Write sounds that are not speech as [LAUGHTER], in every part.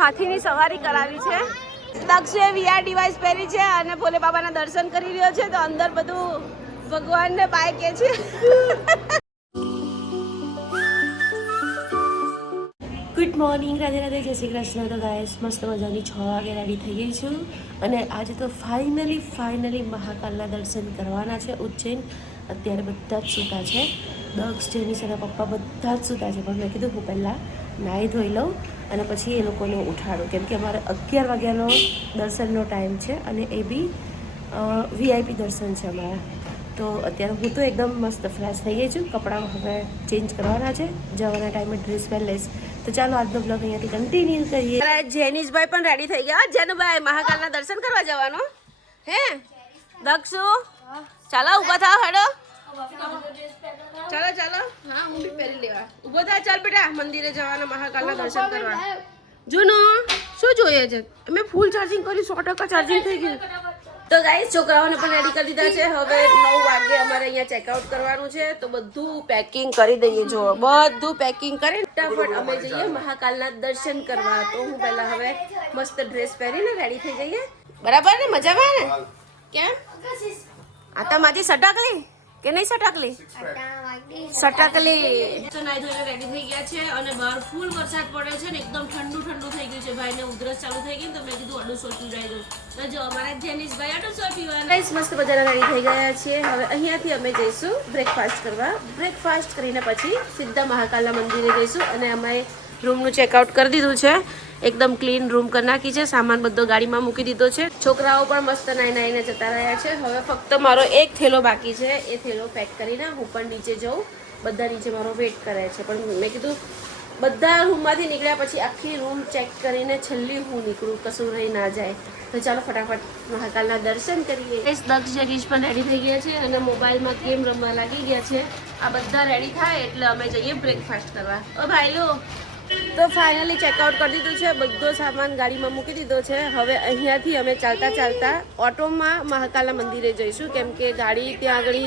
હાથીની સવારી કરાવી છે. દક્ષે વીઆર ડિવાઇસ પહેરી છે અને ભોલે બાબાના દર્શન કરી રહ્યો છે, તો અંદર બધું ભગવાનને બાય કે છે. મોર્નિંગ, રાધે રાધે, જય શ્રી કૃષ્ણ. તો ગાયસ મસ્ત મજાની છ વાગે રેડી થઈ ગઈ છું. અને આજે તો ફાઇનલી ફાઇનલી મહાકાલના દર્શન કરવાના છે, ઉજ્જૈન. અત્યારે બધા જ સૂતા છે. દક્ષ, જેની અને પપ્પા બધા જ સૂતા છે. પણ મેં કીધું હું પહેલાં નાહી ધોઈ લઉં અને પછી એ લોકોને ઉઠાડું. કેમ કે અમારે અગિયાર વાગ્યાનો દર્શનનો ટાઈમ છે અને એ બી વીઆઈપી દર્શન છે અમારા. તો અત્યારે હું તો એકદમ મસ્ત ફ્રેશ થઈ ગઈ છું. કપડાં હવે ચેન્જ કરવાના છે. જવાના ટાઈમે ડ્રેસ પહેરી લઈશ. તો ચાલો આજનો બ્લોગ અહીંયાથી કન્ટિન્યુ કરીએ. જેનીશભાઈ પણ રેડી થઈ ગયા. જેનુભાઈ મહાકાલના દર્શન કરવા જવાનો? હે? દક્ષુ? ચાલો ઊભા થાવ હેડો. ચાલો ચાલો. હા હું બી પહેરી લેવા. ઊભો થા ચાલ બેટા મંદિરે જવાના મહાકાલના દર્શન કરવા. જૂનો. શું જોઈએ છે? મેં ફૂલ ચાર્જિંગ કર્યું સો ટકા ચાર્જિંગ થઈ ગયું. તો ગાઈસ છોકરાઓને પણ રેડી કરી દીધા છે. હવે નવ વાગે અમારે અહીંયા ચેકઆઉટ કરવાનું છે. તો બધું પેકિંગ કરી દઈએ. જો બધું પેકિંગ કરી ફટાફટ અમે જઈએ મહાકાલના દર્શન કરવા. તો હું પહેલા હવે મસ્ત ડ્રેસ પહેરીને રેડી થઈ જઈએ. બરાબર ને? મજામાં ને? કેમ? આ તો માજી સટકલી. કે નહીં સટકલી? સટકલી. નાઈ ધોઈને રેડી થઈ ગયા છે અને બહાર ફૂલ વરસાદ પડે છે ને એકદમ ઠંડુ ઠંડુ થઈ ગયું છે. ભાઈને ઉધરસ ચાલુ થઈ ગઈ ને તો મેં કીધું અડુસો પીવડાવી દઉં જો અમારા જેનિશભાઈ અડુસો પીવાના ગાઈસ મસ્ત મજાના રેડી થઈ ગયા છીએ. હવે અહીંયાથી અમે જઈશું બ્રેકફાસ્ટ કરવા. બ્રેકફાસ્ટ કરીને પછી સીધા મહાકાલના મંદિરે જઈશું અને અમે રૂમનું ચેકઆઉટ કરી દીધું છે. એકદમ ક્લીન રૂમ કરી નાખી છે. સામાન બધો ગાડીમાં મૂકી દીધો છે. છોકરાઓ પણ મસ્ત નાઈ નાઈને જતા રહ્યા છે. હવે ફક્ત મારો એક થેલો બાકી છે. એ થેલો પેક કરીને હું પણ નીચે જઉં. બધા નીચે મારો વેઇટ કરે છે. પણ મેં કીધું, બધા રૂમમાંથી નીકળ્યા પછી આખી રૂમ ચેક કરીને છેલ્લી હું નીકળું, કશું રહી ના જાય. તો ચાલો ફટાફટ મહાકાલના દર્શન કરીએ. દક્ષ જગીશ પણ રેડી થઈ ગયા છે અને મોબાઈલમાં ગેમ રમવા લાગી ગયા છે. આ બધા રેડી થાય એટલે અમે જઈએ બ્રેકફાસ્ટ કરવા. ઓ ભાઈ લો તો ફાઇનલી ચેકઆઉટ કરી દીધું છે. બધો સામાન ગાડીમાં મૂકી દીધો છે. હવે અહીંયાથી અમે ચાલતા ચાલતા ઓટોમાં મહાકાલા મંદિરે જઈશું. કેમ કે ગાડી ત્યાં આગળ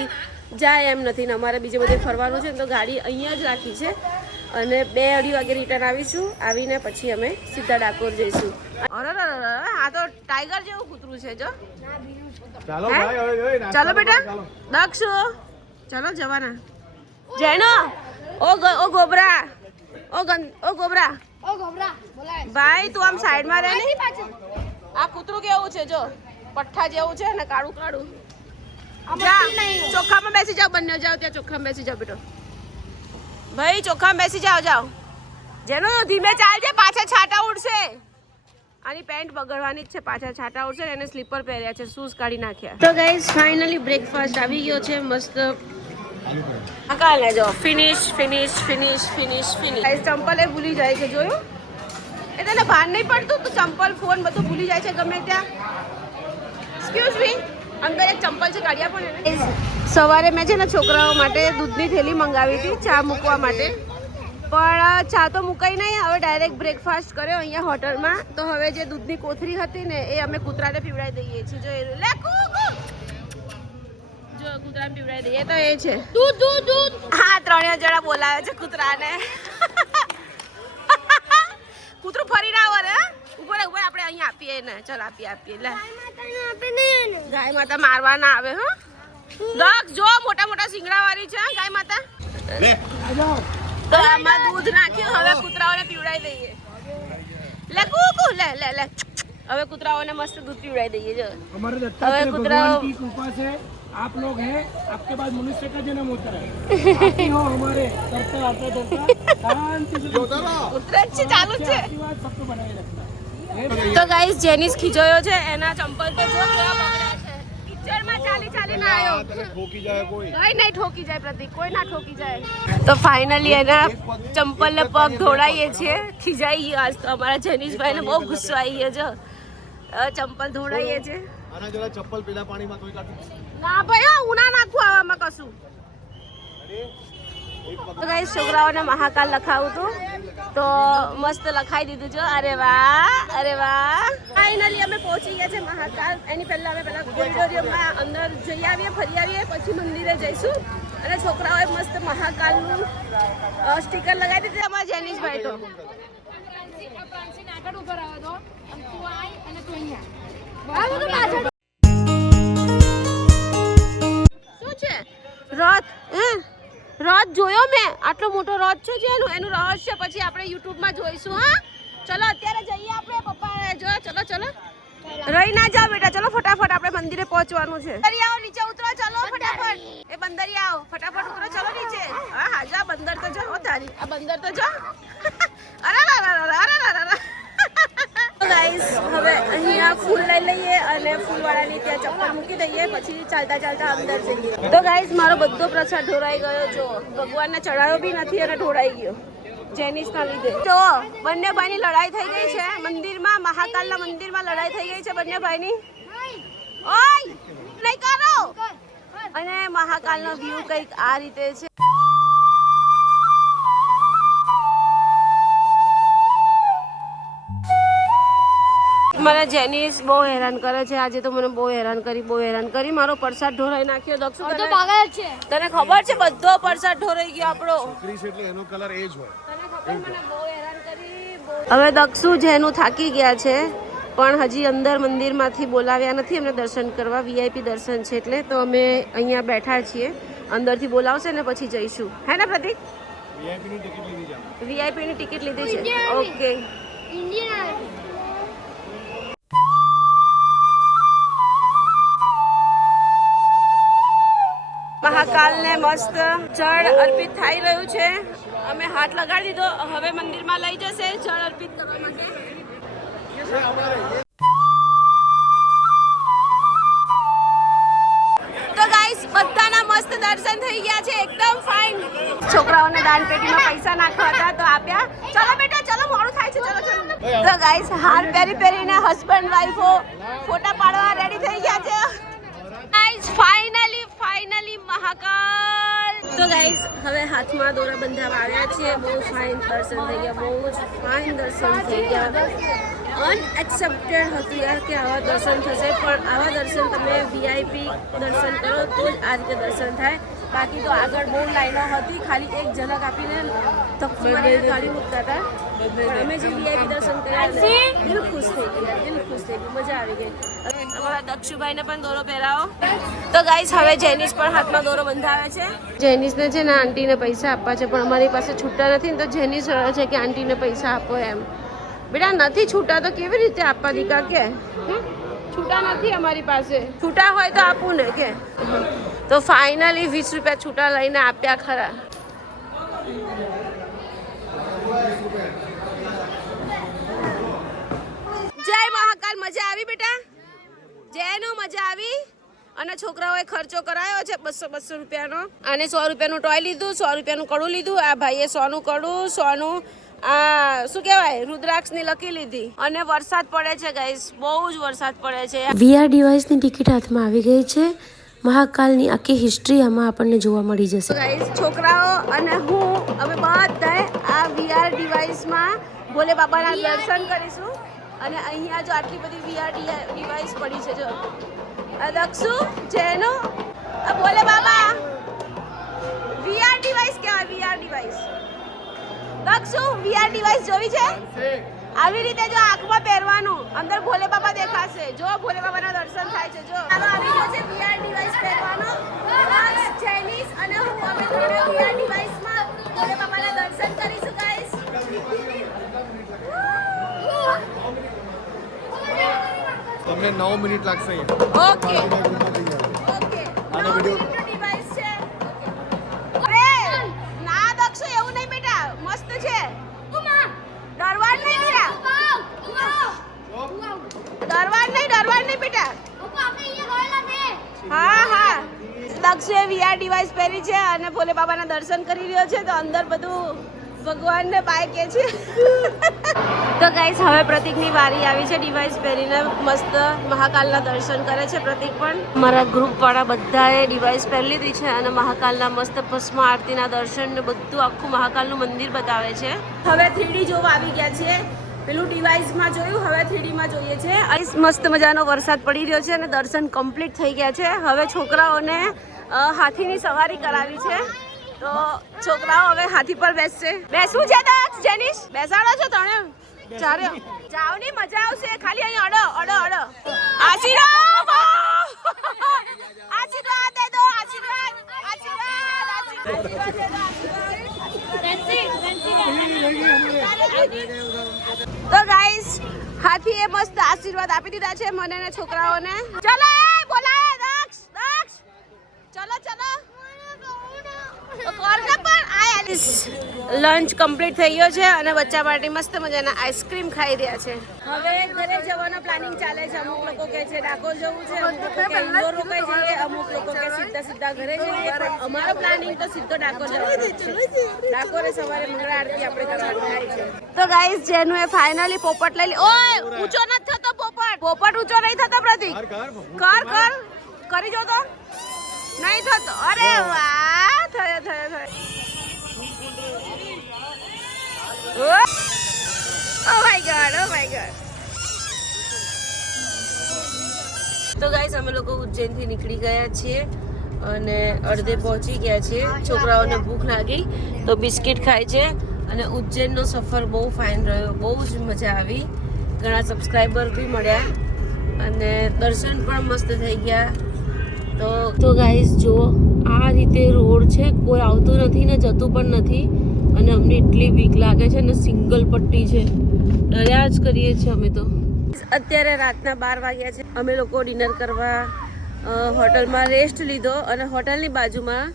જાય એમ નથી ને અમારે બીજે બધે ફરવાનું છે તો ગાડી અહીંયા જ રાખી છે. અને બે અઢી વાગે રિટર્ન આવીશું. આવીને પછી અમે સીધા ડાકોર જઈશું. આ તો ટાઈગર જેવું કૂતરું છે જો. ચાલો બેટા. દક્ષ. ચાલો જવાના. જેનો. ઓ ગ- ઓ ગોબરા. ઓ ગન ઓ ગોબરા. ઓ ગોબરા બોલાય. ભાઈ તું આમ સાઈડમાં રહે ને? આ કૂતરું કેવું છે જો? પઠ્ઠા જેવું છે ને કાળું કાળું. જા ચોખામાં બેસી જાઓ બંને જાઓ ત્યાં ચોખામાં બેસી જાઓ બેટો. ભાઈ ચોખામાં બેસી જાઓ જાઓ. જેનો ધીમે ચાલજે પાછા છાટા ઉડશે. આની પેન્ટ બગડવાની જ છે પાછા છાટા ઉડશે એને સ્લીપર પહેર્યા છે શૂઝ કાઢી નાખ્યા. તો ગાઈઝ ફાઇનલી બ્રેકફાસ્ટ આવી ગયો છે મસ્ત કાલે જો. ફિનિશ ફિનિશ ફિનિશ ફિનિશ ચંપલ એ ભૂલી જાય છે જોયું? એ તને ભાન નહીં પડતું તો ચંપલ ફોન બધું ભૂલી જાય છે ગમે ત્યાં. એક્સક્યુઝ મી અંદર એક ચંપલ છે કાઢ્યા પણ સવારે મેં છે ને છોકરાઓ માટે દૂધની થેલી મંગાવી હતી ચા મૂકવા માટે. પણ ચા તો મુકાઈ નહીં હવે ડાયરેક્ટ બ્રેકફાસ્ટ કર્યો અહીંયા હોટલમાં તો હવે જે દૂધની કોથરી હતી ને એ અમે કૂતરાને પીવડાવી દઈએ છીએ. જો એ લે! જો કૂતરાને પીવડાવી દઈએ તો એ છે. દૂધ દૂધ દૂધ. હા ત્રણે જણા બોલાવે છે કૂતરાને. કૂતરું ફરી ના આવે ઉપર ઉપર આપણે અહીંયા આપીએ ને ચલ આપી આપીએ લે. ગાય માતા મારવા ના આવે હા. દક જો મોટા મોટા સિંગડા વાળી છે ગાય માતા. તો આમાં દૂધ નાખ્યું હવે કૂતરાઓને પીવડાવી દઈએ. લે કુકુ લે લે લે. હવે કૂતરાઓને મસ્ત દૂધ પીવડાવી દઈએ જો. હવે કૂતરાઓ છે. आप लोग हैं आपके बाद मनुष्य का जन्म होता है आप ही हो हमारे करते आते करता शांति से જોતા રહો. કૂતરા જ છે ચાલુ જ છે आशीर्वाद सबको बनाए रखना है તો ગાઈસ જેનિસ ખીજોયો છે એના ચંપલ તો જો કેવા બગડ્યા છે કિચડમાં ચાલી ચાલીને આવ્યો આ તને ઠોકી જાય કોઈ કઈ નહીં ઠોકી જાય પ્રતિક કોઈ ના ઠોકી જાય તો ફાઇનલી એના ચંપલ ને પગ ધોડાઈએ છીએ ખીજાઈ ગયો આજ તો અમારા જનીશભાઈ ને બહુ ગુસ્સો આવી ગયો જો હવે ચંપલ ધોડાઈએ છે આના જોડે ચપ્પલ પેલા પાણીમાં કોઈ કાઢી ના ભાઈ ઉના નાખું આવામાં કશું. તો ગાઈસ છોકરાઓને મહાકાલ લખાવું હતું. તો મસ્ત લખાઈ દીધું જો અરે વાહ અરે વાહ. ફાઇનલી અમે પહોંચી ગયા છે મહાકાલ. એની પહેલા અમે પહેલા કોરિડોરિયમમાં અંદર જઈ આવીએ ફરી આવીએ પછી મંદિરે જઈશું. અને છોકરાઓએ મસ્ત મહાકાલનું સ્ટીકર લગાવી દીધું. અમારા જેનિશભાઈ તો. રથ હે રથ જોયો મેં. આટલો મોટો રથ છે જેનું એનું રહસ્ય પછી આપણે યુટ્યુબમાં જોઈશું હા? ચલો અત્યારે જઈએ આપણે પપ્પા જો ચલો ચલો. રહી ના જાઓ બેટા ચલો ફટાફટ આપણે મંદિરે પહોંચવાનું છે. બંદરી આવો નીચે ઉતરો ચલો ફટાફટ. એ બંદરી આવો ફટાફટ ઉતરો ચલો નીચે. હા હા જા બંદર તો જો તારી. આ બંદર તો જો. [LAUGHS] અરે અરે અરે અરે રા રા રા રા ગાઈસ, હવે અહીંયા ફૂલ લઈ લઈએ અને ફૂલવાળાની ત્યાં ચપ્પલ મૂકી દઈએ, પછી ચાલતા ચાલતા અંદર જઈએ. તો ગાઈસ, મારો બધો પ્રસાદ ઢોરાઈ ગયો, જો. ભગવાનને ચડાયો બી નથી અને ઢોરાઈ ગયો. જેનિસના લીધે. જો, બંને ભાઈની લડાઈ થઈ ગઈ છે. મંદિરમાં, મહાકાલના મંદિરમાં લડાઈ થઈ ગઈ છે બંને ભાઈની. ઓય, નહીં કરો! અને મહાકાલનો વ્યૂ કંઈક આ રીતે છે. મને જેનિસ બહુ હેરાન કરે છે આજે તો મને બહુ હેરાન કરી બહુ હેરાન કરી. મારો પરસાદ ઢોરાઈ નાખ્યો. દક્ષુ તો તને પાગલ છે. તને ખબર છે બધો પરસાદ ઢોરાઈ ગયો આપણો? છોકરી છે એટલે એનો કલર એ જ હોય. તને ખબર મને બહુ હેરાન કરી હવે દક્ષુ જેનું થાકી ગયા છે પણ હજી અંદર મંદિરમાંથી બોલાવ્યા નથી. એમને દર્શન કરવા વીઆઈપી દર્શન છે એટલે. તો અમે અહીંયા બેઠા છીએ. અંદરથી બોલાવશે ને પછી જઈશું. હે ને પ્રતિક? વીઆઈપીની ટિકિટ લીધી છે વીઆઈપી ટિકિટ લીધી છે. ઓકે ઇન્ડિયન મહાકાલને મસ્ત જળ અર્પિત થઈ રહ્યું છે. અમે હાથ લગાડી દીધો. હવે મંદિરમાં લઈ જશે જળ અર્પિત કરવા માટે. તો ગાઈસ બધાના મસ્ત દર્શન થઈ ગયા છે. એકદમ ફાઇન છોકરાઓને દાન પેટીમાં પૈસા નાખવા હતા તો આપ્યા. ચલો બેટા, ચલો, મોડું થાય છે. ચલો ચલો. તો ગાઈસ હાર પહેરી પહેરીને હસબન્ડ વાઈફો ફોટા પાડવા રેડી થઈ ગયા છે. મહાકાલ! તો ગાઈઝ હવે હાથમાં દોરા બંધાવા આવ્યા છે બહુ ફાઇન દર્શન થઈ ગયા, બહુ જ ફાઇન દર્શન થઈ ગયા. અનએક્સેપ્ટેડ હતું યાર કે આવા દર્શન થશે, પણ આવા દર્શન તમે વીઆઈપી દર્શન કરો તો જ આ રીતે દર્શન થાય. બાકી તો આગળ બહુ લાઈનો હતી, ખાલી એક ઝલક આપીને તક કાઢી મૂકતા હતા. અમે જે વીઆઈપી દર્શન કર્યા ને, દિલ ખુશ થઈ ગયું દિલ ખુશ થઈ ગયું મજા આવી ગઈ. અમારા દક્ષુભાઈને પણ દોરો પહેરાવો. તો ગાઈસ હવે જેનિસ પણ હાથમાં દોરો બંધાવે છે. જેનિસને છે ને આંટીને પૈસા આપવા છે પણ અમારી પાસે છૂટા નથી ને તો જેનિસ રડે છે કે આંટીને પૈસા આપો એમ. બેટા નથી છૂટા તો કેવી રીતે આપવા દીકા કે? છૂટા નથી અમારી પાસે. છૂટા હોય તો આપું ને કે? તો ફાઇનલી વીસ રૂપિયા છૂટા લઈને આપ્યા ખરા. મહાકાલ મજા આવી બેટા? જેનો મજા આવી. અને છોકરાઓએ ખર્ચો કરાયો છે બસો બસો રૂપિયાનો. અને સો રૂપિયાનું ટોય લીધું સો રૂપિયાનું કડું લીધું. આ ભાઈએ સોનું કડું સોનું આ શું કહેવાય રુદ્રાક્ષની લકી લીધી. અને વરસાદ પડે છે ગાઈસ બહુ જ વરસાદ પડે છે. વીઆર ડિવાઇસની ટિકિટ હાથમાં આવી ગઈ છે. મહાકાલની આખી હિસ્ટ્રી આમાં આપણને જોવા મળી જશે. ગાઈસ છોકરાઓ અને હું અમે બધાએ આ વીઆર ડિવાઇસમાં ભોલે બાબાના દર્શન કરીશું. અને અહીંયા જો આટલી બધી વીઆર ડિવાઇસ પડી છે જો. આ દક્ષુ જેનો? બોલે ભોલે બાબા. વીઆર ડિવાઇસ કેવાય VR device Dakshu VR device જોવી છે. આવી રીતે જો આંખમાં પહેરવાનું અંદર ભોલે બાબા દેખાશે. જો ભોલે બાબાના ડરવાનું નહીં મિનિટ નહીં બેટા. હા હા. દક્ષે વીઆર ડિવાઇસ પહેરી છે અને ભોલે બાબાના દર્શન કરી રહ્યો છે તો અંદર બધું ભગવાનને બાય કે છે. તો ગાઈસ હવે પ્રતિકની વારી આવી છે. ડિવાઇસ પહેરીને મસ્ત મહાકાલના દર્શન કરે છે પ્રતિક પણ. મારા ગ્રુપવાળા બધાએ ડિવાઇસ પહેરી લીધી છે અને મહાકાલના મસ્ત ભસ્મ આરતીના દર્શન ને બધું આખું મહાકાલનું મંદિર બતાવે છે. હવે થ્રીડી જોવા આવી ગયા છે. પેલું ડિવાઇસમાં જોયું હવે થ્રીડીમાં જોઈએ છે. આઈસ મસ્ત મજાનો વરસાદ પડી રહ્યો છે અને દર્શન કમ્પ્લીટ થઈ ગયા છે. હવે છોકરાઓને હાથીની સવારી કરાવી છે. તો છોકરાઓ હવે હાથી પર બેસશે. બેસવું છે દક્ષ જેનિશ? બેસાડો છો તને ચારે જાઓ ની મજા આવશે. ખાલી અહીં અડો અડો અડો. આશીર્વાદ! આશીર્વાદ દે દો, આશીર્વાદ તો ગાઈસ હાથીએ મસ્ત આશીર્વાદ આપી દીધા છે મને અને છોકરાઓને ચલો એ બોલાવે દક્ષ દક્ષ ચલો ચલો તો કોર્નર પર આયા લંચ કમ્પ્લીટ થઈ ગયો છે અને બચ્ચા માટે મસ્ત મજાના આઈસ્ક્રીમ ખાઈ રહ્યા છે. હવે ઘરે જવાનો પ્લાનિંગ ચાલે છે. અમુક લોકો કહે છે ડાકોર જવું છે અમુક લોકો કે ઇન્દોર રોકાઈ જઈએ અમુક લોકો કે સીધા સીધા ઘરે જઈએ. પણ અમારો પ્લાનિંગ તો સીધો ડાકોર જવાનો છે. ડાકોરે સવારે મંગળા આરતી આપણે કરવાની થાય છે. તો ગાઈસ જેનું એ ફાઇનલી પોપટ લઈ લી ઓય ઊંચો નથી થતો પોપટ. પોપટ ઊંચો નહીં થતો પ્રતિક. કર કર કર. કર કરી જો તો. નહીં થતો. અરે વાહ થયો થયો થયો. Oh my god, oh my god. તો ગાઈસ અમે લોકો ઉજ્જૈનથી નીકળી ગયા છીએ અને અડધે પહોંચી ગયા છીએ. છોકરાઓને ભૂખ લાગી તો બિસ્કિટ ખાય છે અને ઉજ્જૈનનો સફર બહુ ફાઇન રહ્યો બહુ જ મજા આવી. ઘણા સબસ્ક્રાઈબર બી મળ્યા અને દર્શન પણ મસ્ત થઈ ગયા. તો તો ગાઈસ જુઓ આ રીતે રોડ છે કોઈ આવતું નથી ને જતું પણ નથી. અને અમને એટલી બીક લાગે છે ને સિંગલ પટ્ટી છે. ડર્યા જ કરીએ છીએ અમે તો. અત્યારે રાતના બાર વાગ્યા છે. અમે લોકો ડિનર કરવા હોટલમાં રેસ્ટ લીધો અને હોટલની બાજુમાં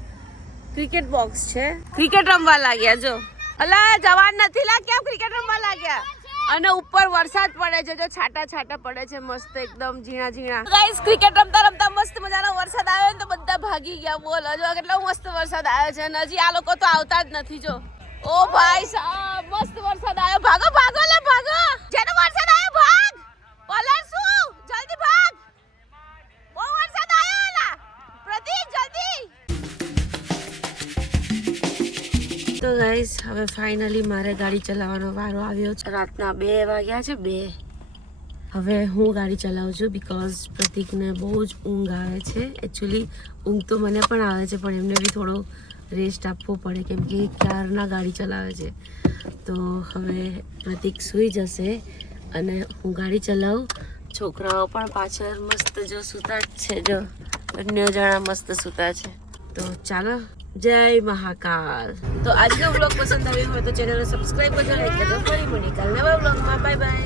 ક્રિકેટ બોક્સ છે. ક્રિકેટ રમવા લાગ્યા જો. અલા જવાન નથી લા કેમ ક્રિકેટ રમવા લાગ્યા? અને ઉપર વરસાદ પડે છે જો છાટા છાટા પડે છે મસ્ત એકદમ ઝીણા ઝીણા. ગાઈસ ક્રિકેટ રમતા રમતા મસ્ત મજાનો વરસાદ આવ્યો ને તો બધા ભાગી ગયા. બોલ હજુ કેટલો મસ્ત વરસાદ આવ્યો છે. અને હજી આ લોકો તો આવતા જ નથી જો. ઓ ભાઈ સાહેબ મસ્ત વરસાદ આવ્યો ભાગો ભાગો, લે, ભાગો. જેનો વરસાદ આવ્યો ભાગ. પલર શું? જલ્દી ભાગ. બહુ વરસાદ આવ્યો લા પ્રતીક જલ્દી. તો ગાઈસ હવે ફાઇનલી મારે ગાડી ચલાવવાનો વારો આવ્યો છે. રાતના બે વાગ્યા છે, બે. હવે હું ગાડી ચલાવું છું બિકોઝ પ્રતિકને બહુ જ ઊંઘ આવે છે. એકચ્યુઅલી ઊંઘ તો મને પણ આવે છે, પણ એમને બી થોડો રેસ્ટ આપવો પડે, કેમ કે ક્યારના ગાડી ચલાવે છે. તો હવે પ્રતિક સૂઈ જશે અને હું ગાડી ચલાવું. છોકરાઓ પણ પાછળ મસ્ત જો સૂતા જ છે, જો બંને જણા મસ્ત સૂતા છે. તો ચાલો, જય મહાકાલ. તો આજનો બ્લોગ પસંદ આવ્યો હોય તો ચેનલને સબસ્ક્રાઈબ કરજો એટલે તો ફરી મળી કાલ નવા બ્લોગમાં બાય બાય